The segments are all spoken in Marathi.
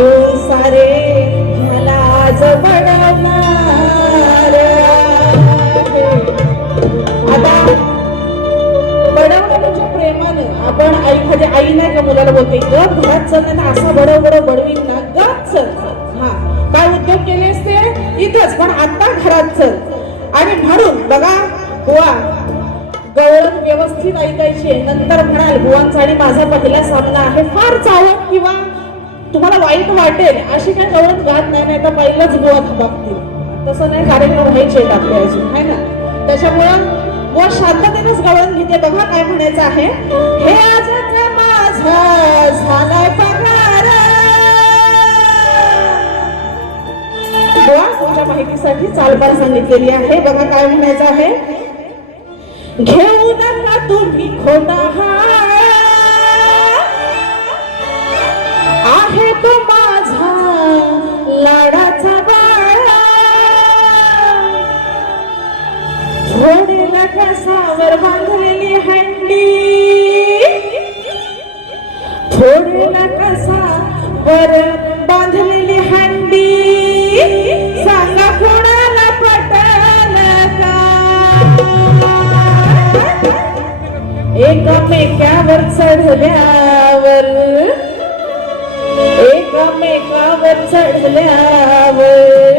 सारे ह्याला आज बडवणार आता बडवणं म्हणजे प्रेमानं. आपण आई एखाद्या आई नाही का मुलाला बोलते गप घरात चल ना असं बडव बडव बडवीन ना. गप चल. हा. काय उद्योग केले असते इथंच पण आता घरात चल. आणि म्हणून बघा बुवा गवळण व्यवस्थित ऐकायचे. नंतर म्हणाल बुवांचा आणि माझा पहिला सामना आहे. फार चावट किंवा तुम्हाला वाईट वाटेल अशी काय गवत गात नाही नाही तर पहिलाच गवत धबाकतील तसं नाही कार्यक्रम व्हायचे आहेत आपले अजून है ना? त्याच्यामुळं व शांततेनंच गवळण घेते. बघा काय म्हणायचं आहे. हे आज माझा झालाय पगार. तुमच्या माहितीसाठी चालबार सांगितलेली आहे. बघा काय म्हणायचं आहे. घेऊ नका तुम्ही खोटा हार झोडेला बांधलेली हंडी? छोडून कसा वर बांधलेली हंडी? सांगा कोणाला पटल का? एकमेकावर चढल्यावर एकमेकावर चढल्यावर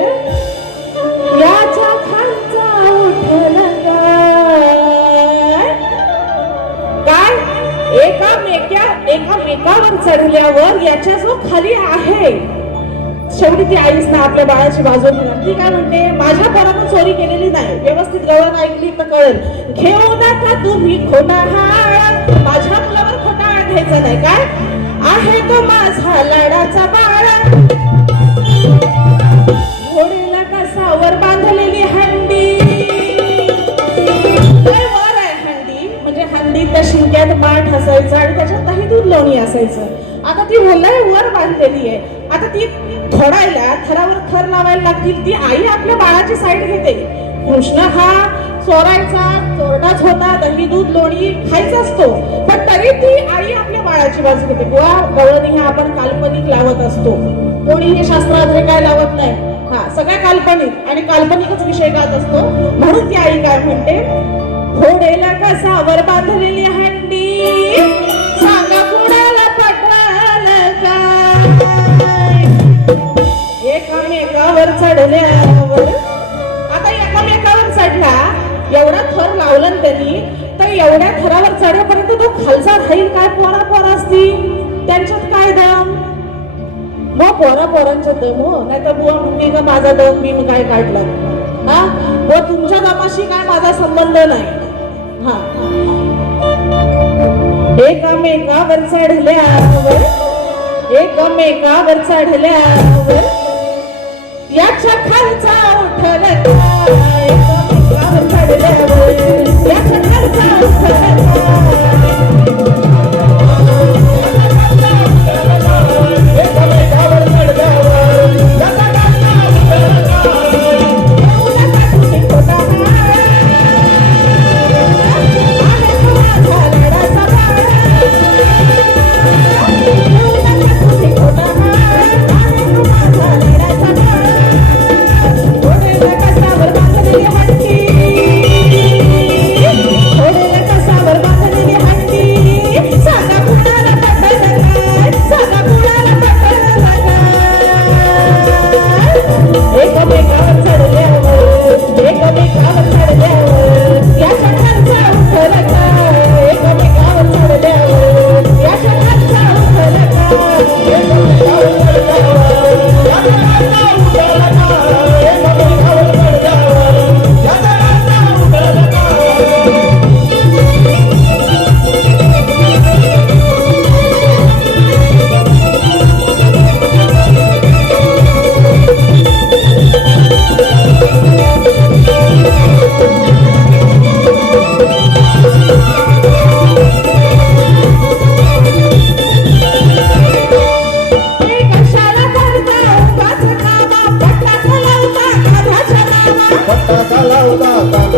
एकामेकावर याच्या जो खाली आहे. शेवटी ती आईच ना आपल्या बाळाची बाजू घेणार ती काय म्हणते माझ्या पोरानं चोरी केलेली नाही. व्यवस्थित गवळण ऐकली तर कळेल. घेऊ नका तुम्ही खोटा हा माझ्या मुलावर खोटा हाळ नाही. काय? आहे तो माझा लाडाचा बाळा. घोडेला कसावर बांधलेली हंडी. लय वर आहे हंडी. म्हणजे हंडीत शिंक्यात माठ असायचं आणि त्याच्यात काही दूध लोणी असायचं. आता ती लय वर बांधलेली आहे. आता ती थोडायला थरावर थर लावायला लागतील ती आई आपल्या बाळाची साईड घेते. कृष्ण हा चोरायचा चोरडाच होता दही दूध लोणी खायचा असतो. पण तरी ती आई आपल्या बाळाची बाजू घेते. बुवा गवळणी हे आपण काल्पनिक लावत असतो. कोणी हे शास्त्रामध्ये काय लावत नाही? हा सगळ्या काल्पनिक आणि काल्पनिकच विषय गात असतो. म्हणून ती आई काय म्हणते? घोडेला कसावर बांधला लावला त्यांनी. तर एवढ्या थरावर चढेपर्यंत तो खालचा राहील काय पोरा पोरा असतील? त्यांच्यात काय दम? मग पोरा पोरांच्या दम हो. नाही तर बुवा मी का माझा दम मी काय काढला? हा? व तुमच्या दमाशी काय माझा संबंध नाही. हा. एकामेकावर चढल्यावर एकमेकावर चढल्यावर याच्या खालचा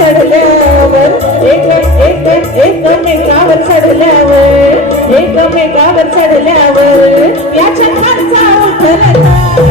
चढल्यावर एक एक एकमेकावर चढल्यावर एकमेकावर चढल्यावर याच्या खालचा उतरला